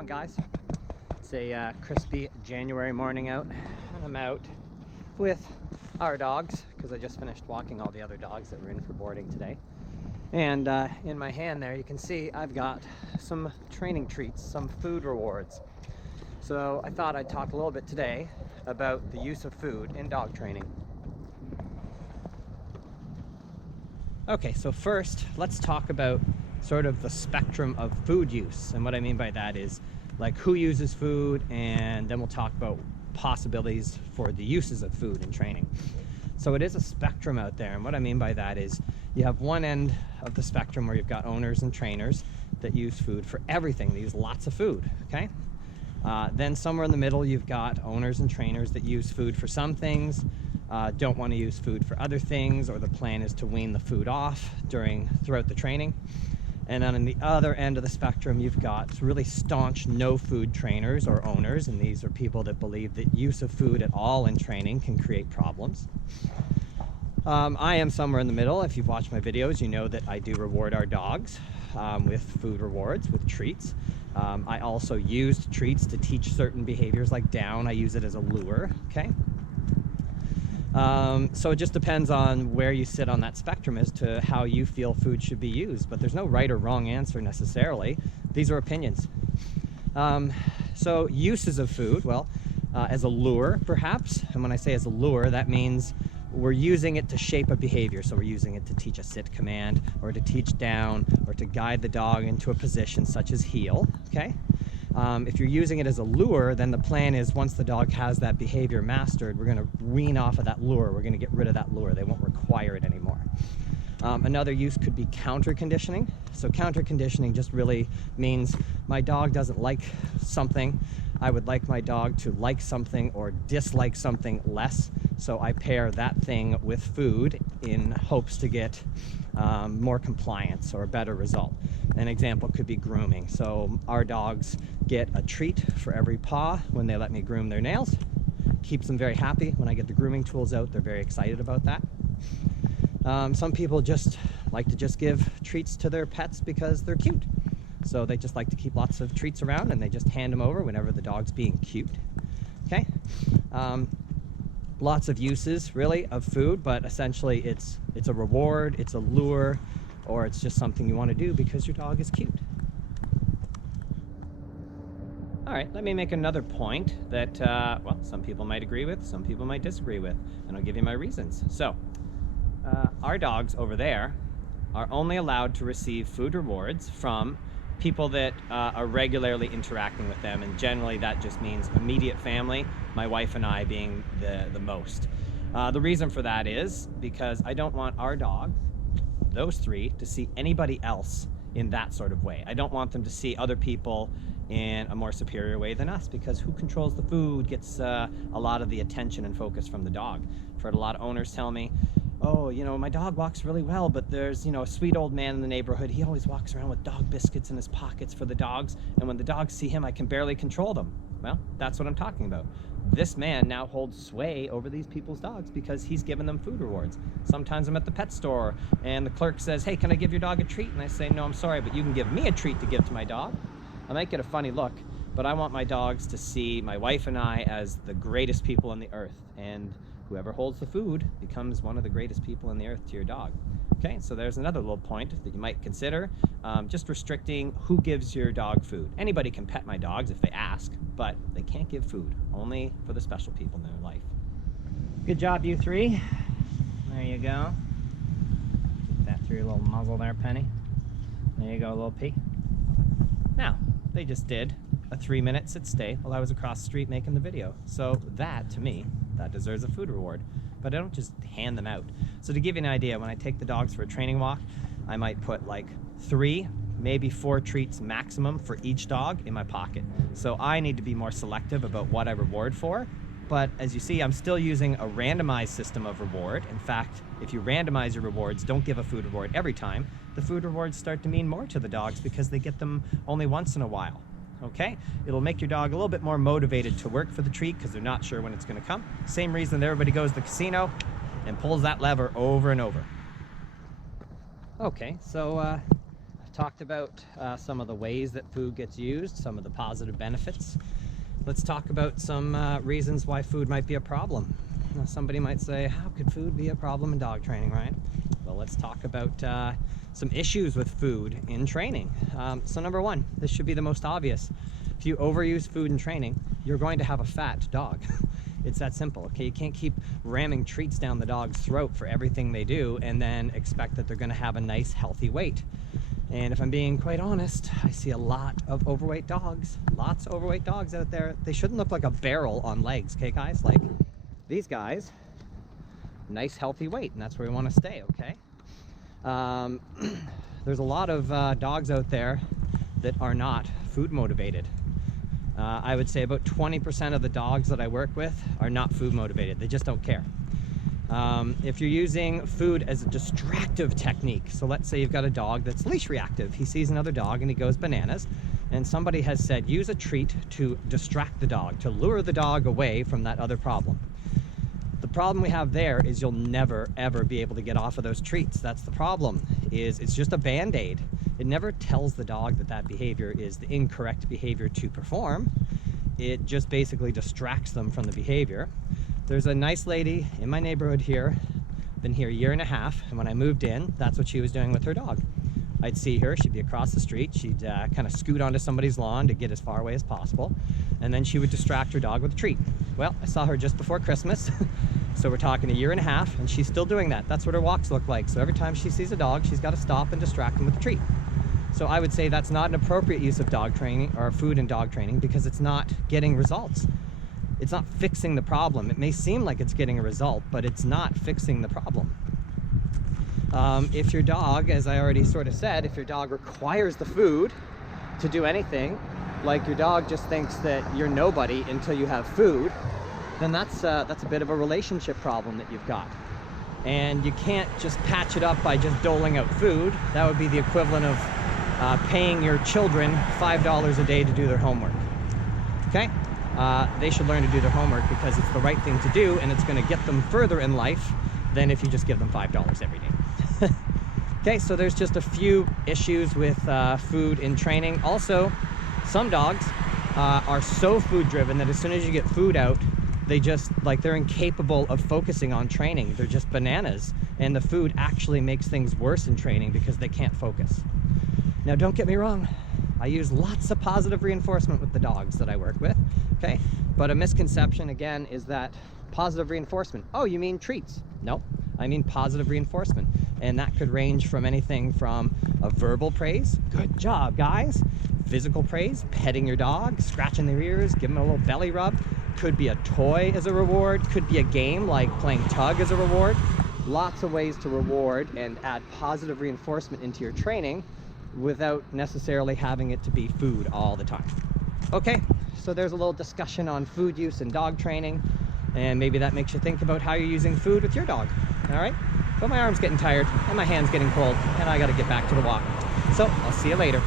on, guys? It's a crispy January morning out, and I'm out with our dogs because I just finished walking all the other dogs that were in for boarding today. And in my hand there you can see I've got some training treats, some food rewards. So I thought I'd talk a little bit today about the use of food in dog training. Okay, so first let's talk about sort of the spectrum of food use, and what I mean by that is like who uses food, and then we'll talk about possibilities for the uses of food in training. So it is a spectrum out there, and what I mean by that is you have one end of the spectrum where you've got owners and trainers that use food for everything. They use lots of food, okay? Then somewhere in the middle you've got owners and trainers that use food for some things, don't want to use food for other things, or the plan is to wean the food off throughout the training. And then on the other end of the spectrum, you've got really staunch no food trainers or owners, and these are people that believe that use of food at all in training can create problems. I am somewhere in the middle. If you've watched my videos, you know that I do reward our dogs with food rewards, with treats. I also used treats to teach certain behaviors like down. I use it as a lure, okay? So it just depends on where you sit on that spectrum as to how you feel food should be used, but there's no right or wrong answer necessarily. These are opinions. So uses of food, well, as a lure perhaps, and when I say as a lure, that means we're using it to shape a behavior. So we're using it to teach a sit command, or to teach down, or to guide the dog into a position such as heel, okay? If you're using it as a lure, then the plan is once the dog has that behavior mastered, we're going to wean off of that lure. We're going to get rid of that lure. They won't require it anymore. Another use could be counter conditioning. So counter conditioning just really means my dog doesn't like something. I would like my dog to like something or dislike something less. So I pair that thing with food in hopes to get more compliance or a better result. An example could be grooming. So our dogs get a treat for every paw when they let me groom their nails. Keeps them very happy. When I get the grooming tools out, they're very excited about that. Some people just like to just give treats to their pets because they're cute. So they just like to keep lots of treats around, and they just hand them over whenever the dog's being cute, okay? Lots of uses really of food, but essentially it's a reward, it's a lure, or it's just something you want to do because your dog is cute. All right, let me make another point that, well, some people might agree with, some people might disagree with, and I'll give you my reasons. So, our dogs over there are only allowed to receive food rewards from people that are regularly interacting with them, and generally that just means immediate family, my wife and I being the most. The reason for that is because I don't want our dogs, those three, to see anybody else in that sort of way. I don't want them to see other people in a more superior way than us, because who controls the food gets a lot of the attention and focus from the dog. I've heard a lot of owners tell me, oh, you know, my dog walks really well, but there's, you know, a sweet old man in the neighborhood. He always walks around with dog biscuits in his pockets for the dogs, and when the dogs see him, I can barely control them. Well, that's what I'm talking about. This man now holds sway over these people's dogs because he's given them food rewards. Sometimes I'm at the pet store and the clerk says, hey, can I give your dog a treat? And I say, no, I'm sorry, but you can give me a treat to give to my dog. I might get a funny look, but I want my dogs to see my wife and I as the greatest people on the earth, and whoever holds the food becomes one of the greatest people on the earth to your dog. Okay, so there's another little point that you might consider, just restricting who gives your dog food. Anybody can pet my dogs if they ask, but they can't give food, only for the special people in their life. Good job, you three. There you go. Get that through your little muzzle there, Penny. There you go, little pea. Now, they just did a 3-minute sit stay while I was across the street making the video. So that, to me, that deserves a food reward. But I don't just hand them out. So to give you an idea, when I take the dogs for a training walk, I might put like 3, maybe 4 treats maximum for each dog in my pocket. So I need to be more selective about what I reward for. But as you see, I'm still using a randomized system of reward. In fact, if you randomize your rewards, don't give a food reward every time, the food rewards start to mean more to the dogs because they get them only once in a while. Okay? It'll make your dog a little bit more motivated to work for the treat because they're not sure when it's going to come. Same reason that everybody goes to the casino and pulls that lever over and over. Okay, so talked about some of the ways that food gets used, some of the positive benefits. Let's talk about some reasons why food might be a problem. Now, somebody might say, how could food be a problem in dog training, right? Well, let's talk about some issues with food in training. So number one, this should be the most obvious. If you overuse food in training, you're going to have a fat dog. It's that simple, okay? You can't keep ramming treats down the dog's throat for everything they do and then expect that they're gonna have a nice, healthy weight. And if I'm being quite honest, I see a lot of overweight dogs, lots of overweight dogs out there. They shouldn't look like a barrel on legs, okay guys? Like these guys, nice, healthy weight, and that's where we wanna stay, okay? There's a lot of dogs out there that are not food motivated. I would say about 20% of the dogs that I work with are not food motivated. They just don't care. If you're using food as a distractive technique, so let's say you've got a dog that's leash reactive. He sees another dog and he goes bananas, and somebody has said use a treat to distract the dog, to lure the dog away from that other problem. The problem we have there is you'll never ever be able to get off of those treats. That's the problem, is it's just a band-aid. It never tells the dog that that behavior is the incorrect behavior to perform. It just basically distracts them from the behavior. There's a nice lady in my neighborhood here, been here a year and a half, and when I moved in, that's what she was doing with her dog. I'd see her, she'd be across the street, she'd kind of scoot onto somebody's lawn to get as far away as possible, and then she would distract her dog with a treat. Well, I saw her just before Christmas, so we're talking a year and a half, and she's still doing that. That's what her walks look like. So every time she sees a dog, she's got to stop and distract him with a treat. So I would say that's not an appropriate use of dog training or food in dog training, because it's not getting results. It's not fixing the problem. It may seem like it's getting a result, but it's not fixing the problem. If your dog, as I already sort of said, if your dog requires the food to do anything, like your dog just thinks that you're nobody until you have food, then that's a bit of a relationship problem that you've got. And you can't just patch it up by just doling out food. That would be the equivalent of paying your children $5 a day to do their homework. Okay? They should learn to do their homework because it's the right thing to do, and it's going to get them further in life than if you just give them $5 every day. Okay, so there's just a few issues with food in training. Also, some dogs are so food driven that as soon as you get food out, they're incapable of focusing on training. They're just bananas, and the food actually makes things worse in training because they can't focus. Now, don't get me wrong, I use lots of positive reinforcement with the dogs that I work with, okay? But a misconception, again, is that positive reinforcement, oh, you mean treats? No, I mean positive reinforcement. And that could range from anything from a verbal praise, good job, guys, physical praise, petting your dog, scratching their ears, giving them a little belly rub. Could be a toy as a reward, could be a game like playing tug as a reward. Lots of ways to reward and add positive reinforcement into your training without necessarily having it to be food all the time. Okay, so there's a little discussion on food use in dog training, and maybe that makes you think about how you're using food with your dog. All right, but my arm's getting tired and my hand's getting cold and I got to get back to the walk. So I'll see you later.